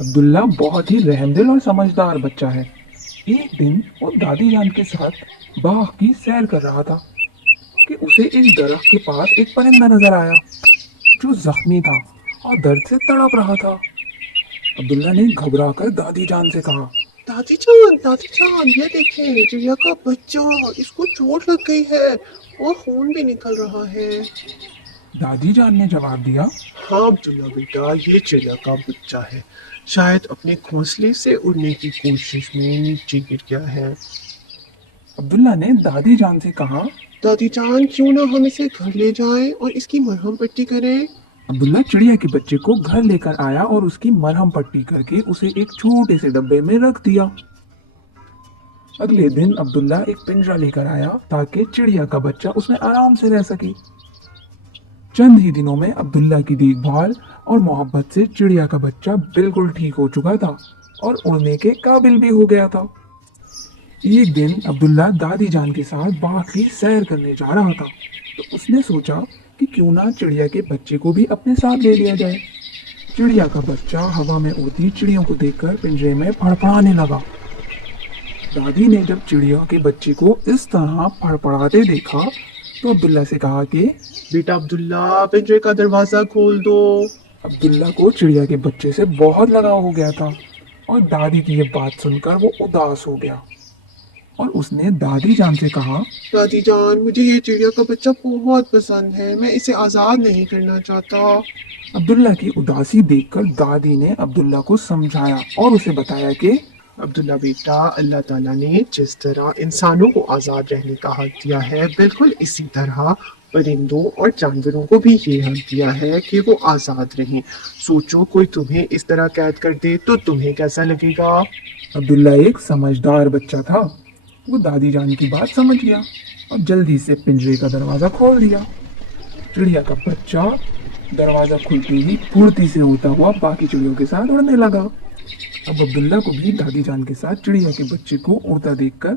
अब्दुल्ला बहुत ही रहमदिल और समझदार बच्चा है। एक दिन वो दादी जान के साथ बाग की सैर कर रहा था कि उसे एक दरख्त के पास एक परिंदा नजर आया जो जख्मी था और दर्द से तड़प रहा था। अब्दुल्ला ने घबरा कर दादी जान से कहा। दादी जान, ये देखें चिड़िया का बच्चा। इसको चोट लग गई है और खून भी निकल रहा है। दादी जान ने जवाब दिया। हाँ अब्दुल्ला बेटा, ये चिड़िया का बच्चा है। शायद अपने घोंसले से उड़ने की कोशिश में नीचे गिर गया है। अब्दुल्ला ने दादी जान से कहा। दादी जान, क्यों ना हम इसे घर ले जाएं और इसकी मरहम पट्टी करें। अब्दुल्ला चिड़िया के बच्चे को घर लेकर आया और उसकी मरहम पट्टी करके उसे एक छोटे से डब्बे में रख दिया। अगले दिन अब्दुल्ला एक पिंजरा लेकर आया ताकि चिड़िया का बच्चा उसमें आराम से रह सके। चंद ही दिनों में अब्दुल्ला की देखभाल और मोहब्बत से चिड़िया का बच्चा बिल्कुल ठीक हो चुका था और उड़ने के काबिल भी हो गया था। एक दिन अब्दुल्ला दादी जान के साथ बाग की सैर करने जा रहा था तो उसने सोचा कि क्यों ना चिड़िया के बच्चे को भी अपने साथ ले लिया जाए। चिड़िया का बच्चा हवा में उड़ती चिड़ियों को देखकर पिंजरे में फड़फड़ाने लगा। दादी ने जब चिड़िया के बच्चे को इस तरह फड़फड़ाते देखा तो अब्दुल्ला से कहा कि बेटा अब्दुल्ला, पिंजरे का दरवाजा खोल दो। अब्दुल्ला को चिड़िया के बच्चे से बहुत लगाव हो गया था और दादी की ये बात सुनकर वो उदास हो गया और उसने दादी जान से कहा। दादी जान, मुझे ये चिड़िया का बच्चा बहुत पसंद है। मैं इसे आजाद नहीं करना चाहता। अब्दुल्ला की उदासी देखकर दादी ने अब्दुल्ला को समझाया और उसे बताया कि अब्दुल्ला बेटा, अल्लाह ताला ने जिस तरह इंसानों को आज़ाद रहने का हक दिया है, बिल्कुल इसी तरह परिंदों और जानवरों को भी ये हक दिया है कि वो आज़ाद रहें। सोचो, कोई तुम्हें इस तरह कैद कर दे तो तुम्हें कैसा लगेगा। अब्दुल्ला एक समझदार बच्चा था। वो दादी जान की बात समझ गया और जल्दी से पिंजरे का दरवाजा खोल दिया। चिड़िया का बच्चा दरवाजा खुलते ही फुर्ती से उड़ता हुआ बाकी चिड़ियों के साथ उड़ने लगा। अब अब्दुल्ला को भी दादी जान के साथ चिड़िया के बच्चे को उड़ता देखकर